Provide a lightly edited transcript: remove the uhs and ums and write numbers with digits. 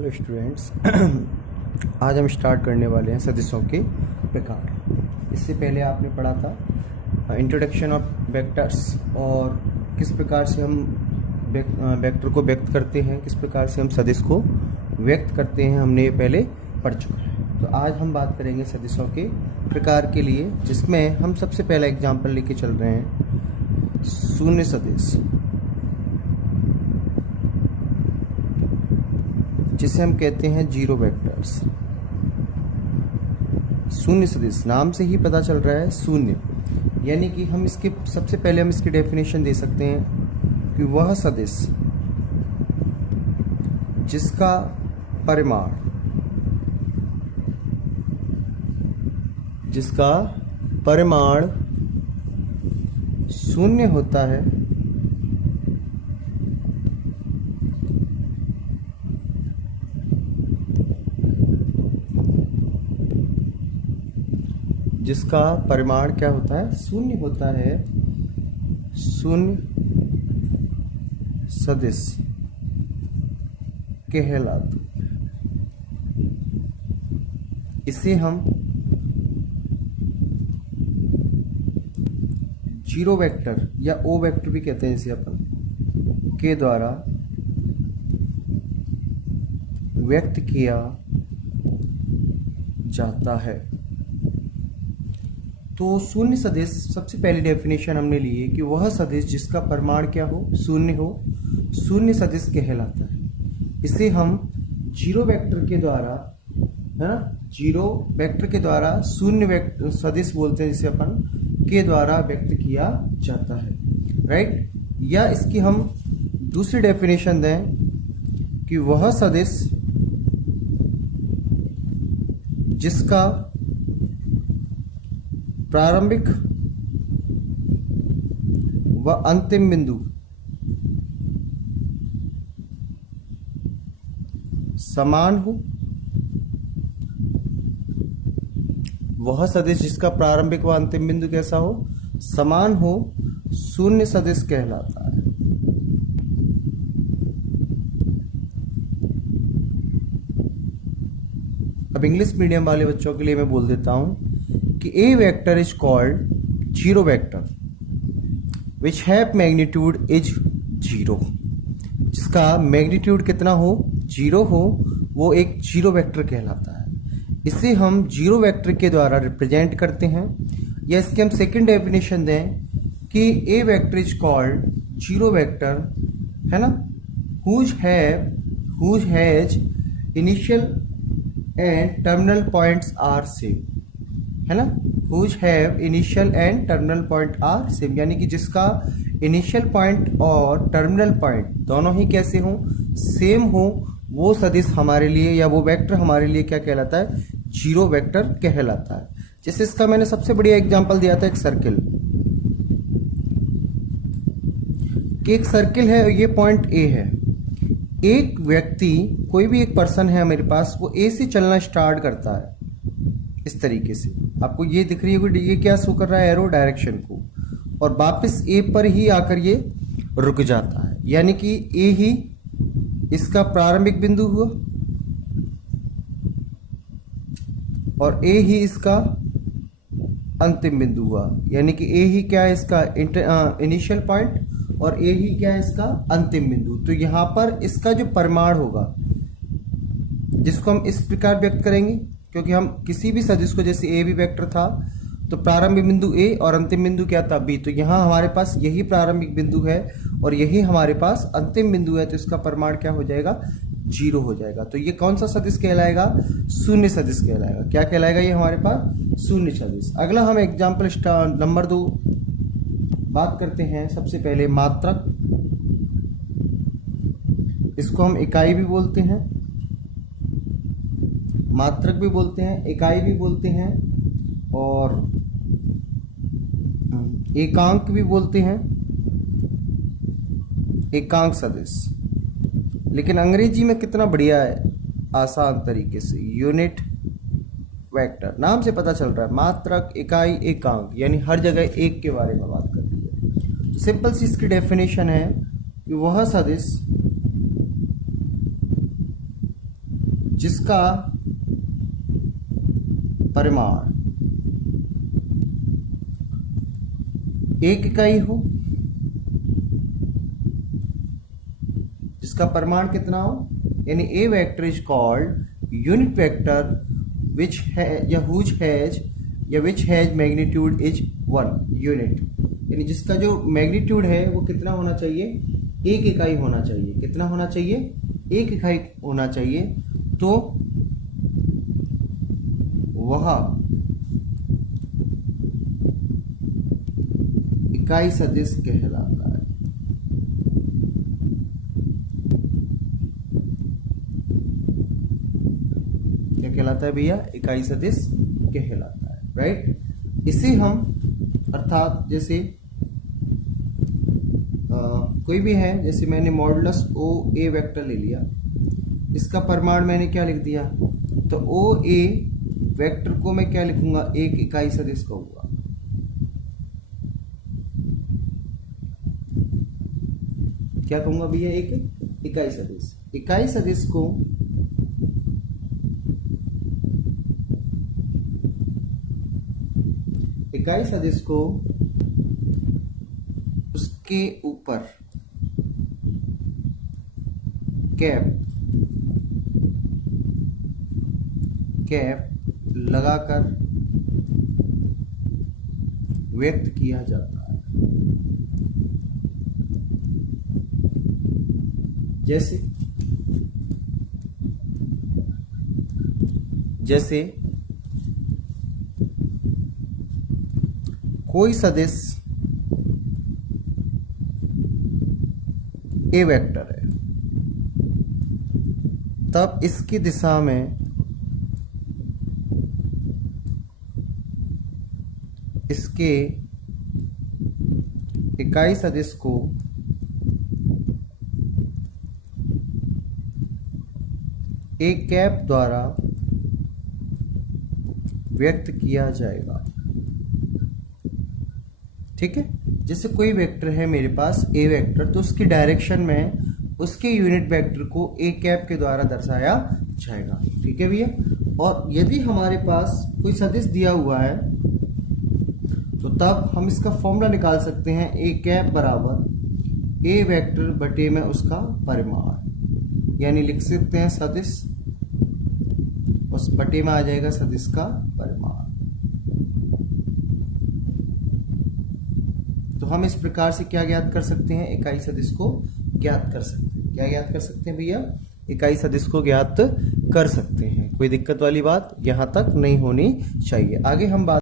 Hello students. आज हम start करने वाले हैं सदिशों के प्रकार। इससे पहले आपने पढ़ा था इंट्रोडक्शन ऑफ वेक्टर्स और किस प्रकार से हम वेक्टर को व्यक्त करते हैं, किस प्रकार से हम सदिश को व्यक्त करते हैं, हमने ये पहले पढ़ चुका है। तो आज हम बात करेंगे सदिशों के प्रकार के लिए, जिसमें हम सबसे पहला एग्जाम्पल लेके चल रहे हैं शून्य सदिश, जिसे हम कहते हैं जीरो वेक्टर्स। शून्य सदिश नाम से ही पता चल रहा है शून्य, यानी कि हम इसके सबसे पहले हम इसकी डेफिनेशन दे सकते हैं कि वह सदिश जिसका परिमाण शून्य होता है, जिसका परिमाण क्या होता है, शून्य होता है, शून्य सदिश कहलाता है। इसे हम जीरो वेक्टर या ओ वेक्टर भी कहते हैं, इसे अपन के द्वारा व्यक्त किया जाता है। तो शून्य सदिश सबसे पहली डेफिनेशन हमने ली है कि वह सदिश जिसका परिमाण क्या हो, शून्य हो, शून्य सदिश कहलाता है। इसे हम जीरो वेक्टर के द्वारा, है ना, जीरो वेक्टर के द्वारा शून्य वेक्टर सदिश बोलते हैं, जिसे अपन के द्वारा व्यक्त किया जाता है, राइट। या इसकी हम दूसरी डेफिनेशन दें कि वह सदिश जिसका प्रारंभिक व अंतिम बिंदु समान हो, वह सदिश जिसका प्रारंभिक व अंतिम बिंदु कैसा हो, समान हो, शून्य सदिश कहलाता है। अब इंग्लिश मीडियम वाले बच्चों के लिए मैं बोल देता हूं कि a vector is called zero vector which have magnitude is zero. जिसका मैग्नीट्यूड कितना हो, जीरो हो, वो एक जीरो वेक्टर कहलाता है। इसे हम जीरो वेक्टर के द्वारा रिप्रेजेंट करते हैं। या इसकी हम सेकंड डेफिनेशन दें कि a vector is called zero vector, है ना, whose has initial and terminal points are same, है ना, whose have initial and terminal point are same, यानी कि जिसका इनिशियल पॉइंट और टर्मिनल पॉइंट दोनों ही कैसे हों, सेम हो, वो सदिश हमारे लिए या वो वेक्टर हमारे लिए क्या कहलाता है, जीरो वेक्टर कहलाता है। जैसे इसका मैंने सबसे बढ़िया एग्जांपल दिया था एक सर्किल, कि एक सर्किल है, ये पॉइंट ए है। एक व्यक्ति, कोई भी एक पर्सन है मेरे पास, वो ए से चलना स्टार्ट करता है इस तरीके से, आपको ये दिख रही है, ये क्या शो कर रहा है, एरो डायरेक्शन को, और वापस ए पर ही आकर ये रुक जाता है, यानी कि ए ही इसका प्रारंभिक बिंदु हुआ और ए ही इसका अंतिम बिंदु हुआ, यानी कि ए ही क्या है इसका इनिशियल पॉइंट और ए ही क्या है इसका अंतिम बिंदु। तो यहां पर इसका जो परिमाण होगा, जिसको हम इस प्रकार व्यक्त करेंगे, क्योंकि हम किसी भी सदिश को, जैसे ए भी वेक्टर था तो प्रारंभिक बिंदु ए और अंतिम बिंदु क्या था, बी, तो यहाँ हमारे पास यही प्रारंभिक बिंदु है और यही हमारे पास अंतिम बिंदु है, तो इसका परिमाण क्या हो जाएगा, जीरो हो जाएगा। तो ये कौन सा सदिश कहलाएगा, शून्य सदिश कहलाएगा। क्या कहलाएगा ये हमारे पास, शून्य सदिश। अगला हम एग्जाम्पल नंबर 2 बात करते हैं। सबसे पहले मात्रक, इसको हम इकाई भी बोलते हैं, मात्रक भी बोलते हैं, इकाई भी बोलते हैं और एकांक भी बोलते हैं, एकांक सदिश। लेकिन अंग्रेजी में कितना बढ़िया है, आसान तरीके से, यूनिट वेक्टर नाम से पता चल रहा है। मात्रक, इकाई, एकांक, यानी हर जगह एक के बारे में बात कर रही है। सिंपल सी इसकी डेफिनेशन है कि वह सदिश जिसका परिमाण एक इकाई हो, जिसका परिमाण कितना हो, यानी a vector is called unit vector which है या हुज हैज या which has magnitude is 1 unit, यानी जिसका जो मैग्नीट्यूड है वो कितना होना चाहिए, एक इकाई होना चाहिए। कितना होना चाहिए, एक इकाई होना चाहिए। तो वह इकाई सदिश कहलाता है। क्या कहलाता है भैया, इकाई सदिश कहलाता है, राइट। इसे हम अर्थात जैसे कोई भी है, जैसे मैंने मॉडुलस ओ ए वेक्टर ले लिया, इसका परिमाण मैंने क्या लिख दिया, तो ओ ए वेक्टर को मैं क्या लिखूंगा, एक इकाई सदिश कहूंगा। क्या कहूंगा भैया, एक इकाई सदिश। इकाई सदिश को उसके ऊपर कैप लगाकर व्यक्त किया जाता है। जैसे कोई सदिश ए वेक्टर है, तब इसकी दिशा में इसके इकाई सदिश को एक कैप द्वारा व्यक्त किया जाएगा। ठीक है, जैसे कोई वेक्टर है मेरे पास ए वेक्टर, तो उसकी डायरेक्शन में उसके यूनिट वेक्टर को ए कैप के द्वारा दर्शाया जाएगा। ठीक है भैया। और यदि हमारे पास कोई सदिश दिया हुआ है तो तब हम इसका फॉर्मूला निकाल सकते हैं, ए कैप बराबर ए वेक्टर बटे में उसका परिमाण, यानी लिख सकते हैं सदिश, उस बटे में आ जाएगा सदिश का परिमाण। तो हम इस प्रकार से क्या ज्ञात कर सकते हैं, इकाई सदिश को ज्ञात कर सकते हैं। क्या ज्ञात कर सकते हैं भैया, इकाई सदिश को ज्ञात कर सकते हैं। कोई दिक्कत वाली बात यहां तक नहीं होनी चाहिए। आगे हम बात